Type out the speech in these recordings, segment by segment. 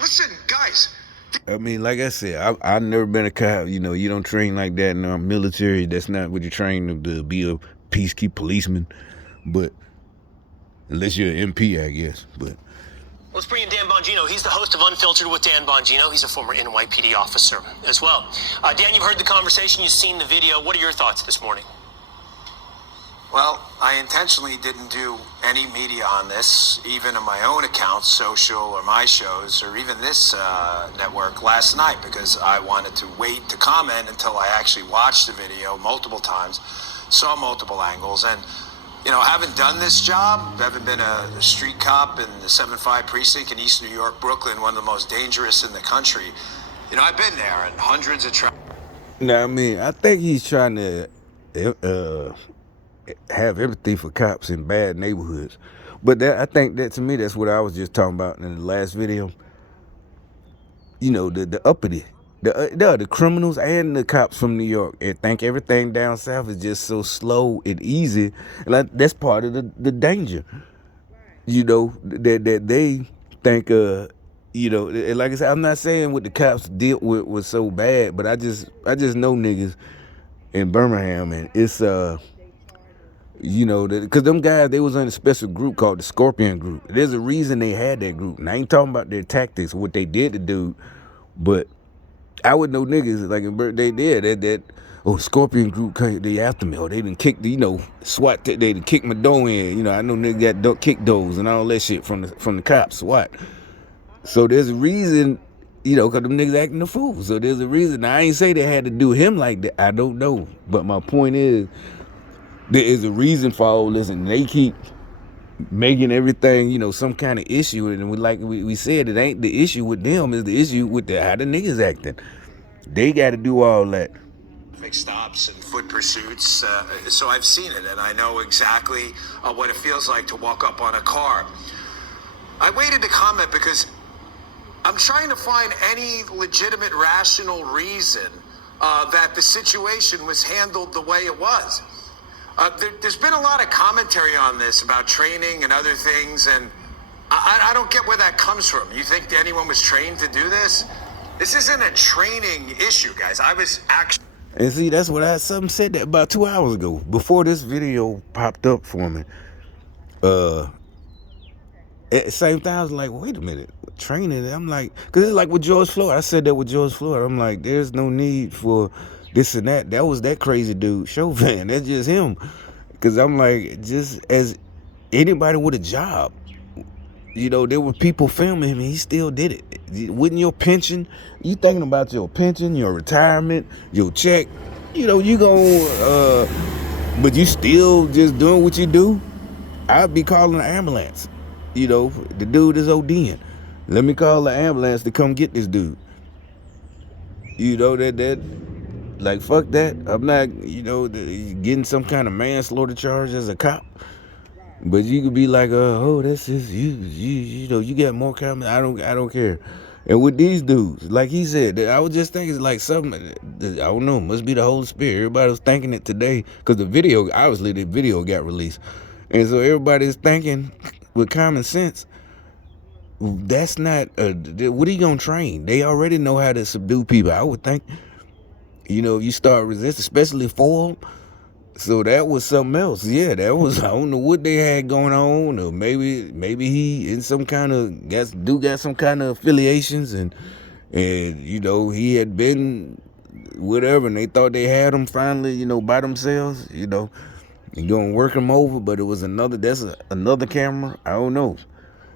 Listen, guys. I mean, like I said, I've never been a cop. You know, you don't train like that in our military. That's not what you train to be a peacekeeper policeman. But unless you're an MP, I guess. But let's bring in Dan Bongino. He's the host of Unfiltered with Dan Bongino. He's a former NYPD officer as well. Dan, you've heard the conversation. You've seen the video. What are your thoughts this morning? Well, I intentionally didn't do any media on this, even on my own accounts, social or my shows, or even this network last night, because I wanted to wait to comment until I actually watched the video multiple times, saw multiple angles, and having done this job, having been a street cop in the 7-5 precinct in East New York, Brooklyn, one of the most dangerous in the country, I've been there and hundreds of now, I mean, I think he's trying to have empathy for cops in bad neighborhoods. But I think that, to me, that's what I was just talking about in the last video. The uppity, the criminals and the cops from New York, they think everything down south is just so slow and easy, and that's part of the danger. That they think, and like I said, I'm not saying what the cops did with was so bad, but I just know niggas in Birmingham, and it's because them guys, they was in a special group called the Scorpion Group. There's a reason they had that group. And I ain't talking about their tactics, what they did to dude, but I would know niggas like they did that. Oh, Scorpion Group, they after me. Or they done kicked, SWAT. They done kicked my door in. I know niggas got kick doors and all that shit from the cops, SWAT. So there's a reason, because them niggas acting the fool. So there's a reason. Now, I ain't say they had to do him like that. I don't know. But my point is, there is a reason for all this, and they keep making everything, some kind of issue. And we said, it ain't the issue with them, it's the issue with how the niggas acting. They got to do all that. Stops and foot pursuits. So I've seen it, and I know exactly what it feels like to walk up on a car. I waited to comment because I'm trying to find any legitimate, rational reason that the situation was handled the way it was. There's been a lot of commentary on this about training and other things, and I don't get where that comes from. You think anyone was trained to do this? This isn't a training issue, guys. I was actually... And see, that's what something said that about 2 hours ago, before this video popped up for me. At the same time, I was like, wait a minute, training. I'm like, because it's like with George Floyd. I said that with George Floyd. I'm like, there's no need for this and that. That was that crazy dude, Chauvin. That's just him. Because I'm like, just as anybody with a job, there were people filming him and he still did it. Wouldn't your pension, you thinking about your pension, your retirement, your check, you gon' but you still just doing what you do. I'd be calling an ambulance. The dude is ODing. Let me call the ambulance to come get this dude. That like, fuck that. I'm not, getting some kind of manslaughter charge as a cop. But you could be like, that's just you got more comments. I don't care. And with these dudes, like he said, I was just thinking, like, something, I don't know, must be the Holy Spirit. Everybody was thinking it today, because the video got released, and so everybody's thinking with common sense. That's not. What are you gonna train? They already know how to subdue people. I would think. If you start resisting, especially for them. So that was something else. Yeah, that was, I don't know what they had going on, or maybe he in some kind of got some kind of affiliations, and he had been whatever, and they thought they had him finally, by themselves, and gonna work him over, but it was another camera. I don't know.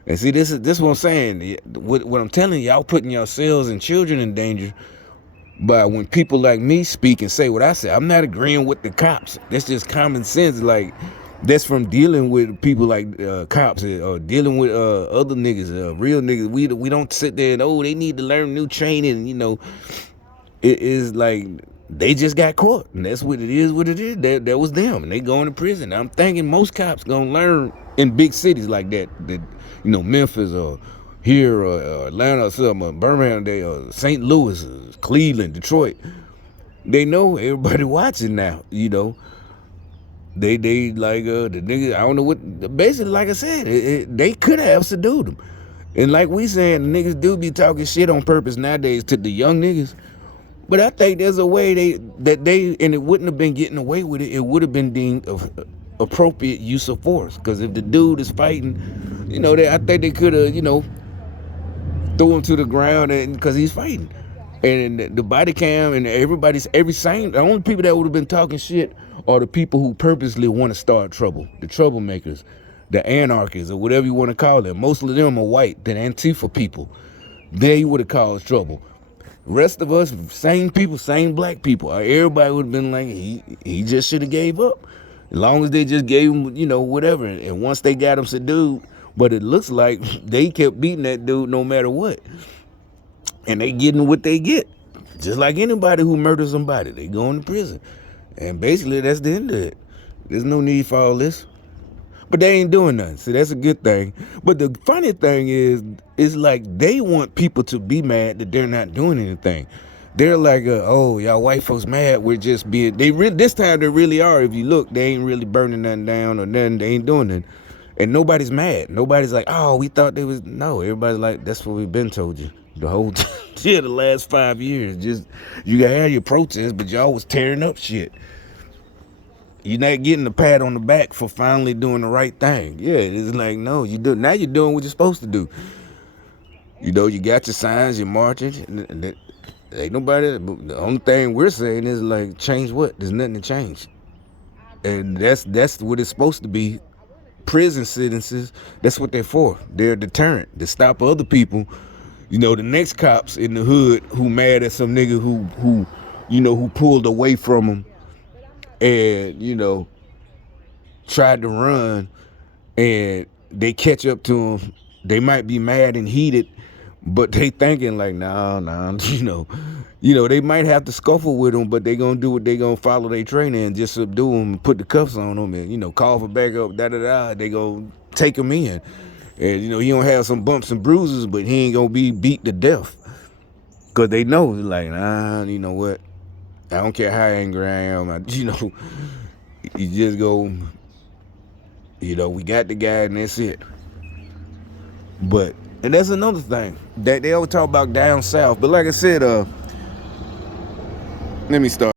And see, this what I'm saying. What I'm telling y'all, putting yourselves and children in danger. But when people like me speak and say what I say, I'm not agreeing with the cops. That's just common sense. Like, that's from dealing with people like cops, or dealing with other niggas, real niggas. We don't sit there and, they need to learn new training. It is like they just got caught, and that's what it is. That was them, and they going to prison. I'm thinking most cops gonna learn in big cities like that. Memphis or here, or Atlanta, or something, or Birmingham, or St. Louis, or Cleveland, Detroit. They know everybody watching now. They like the nigga. I don't know what. Basically, like I said, they could have subdued them. And like we saying, the niggas do be talking shit on purpose nowadays to the young niggas. But I think there's a way and it wouldn't have been getting away with it. It would have been deemed of appropriate use of force. Because if the dude is fighting, you know, I think they could have, you know, threw him to the ground because he's fighting. And the body cam and the only people that would have been talking shit are the people who purposely want to start trouble, the troublemakers, the anarchists, or whatever you want to call them. Most of them are white, the Antifa people. They would have caused trouble. Rest of us, same people, same black people. Everybody would have been like, he just should have gave up. As long as they just gave him, you know, whatever. And once they got him subdued, but it looks like they kept beating that dude no matter what. And they getting what they get. Just like anybody who murders somebody, they going to prison. And basically, that's the end of it. There's no need for all this. But they ain't doing nothing. See, that's a good thing. But the funny thing is, it's like they want people to be mad that they're not doing anything. They're like, oh, y'all white folks mad. We're just being, this time they really are. If you look, they ain't really burning nothing down or nothing. They ain't doing nothing. And nobody's mad. Nobody's like, oh, we thought they was, no. Everybody's like, that's what we've been told you. The whole the last 5 years. Just, you gotta have your protests, but y'all was tearing up shit. You're not getting a pat on the back for finally doing the right thing. Yeah, it's like, no, now you're doing what you're supposed to do. You know, you got your signs, you're marching. And ain't nobody, the only thing we're saying is like, change what? There's nothing to change. And that's what it's supposed to be. Prison sentences, that's what they're for. They're a deterrent to stop other people. You know, the next cops in the hood who mad at some nigga who you know, who pulled away from them and, you know, tried to run, and they catch up to him. They might be mad and heated, but they thinking like, nah, you know, they might have to scuffle with him, but they gonna do what they gonna follow their training and just subdue him and put the cuffs on him and, you know, call for backup, they gonna take him in. And, you know, he don't have some bumps and bruises, but he ain't gonna be beat to death. Cause they know, like, nah, you know what? I don't care how angry I am. You know, you just go, you know, we got the guy and that's it. But, and that's another thing that they always talk about down south. But like I said, let me start.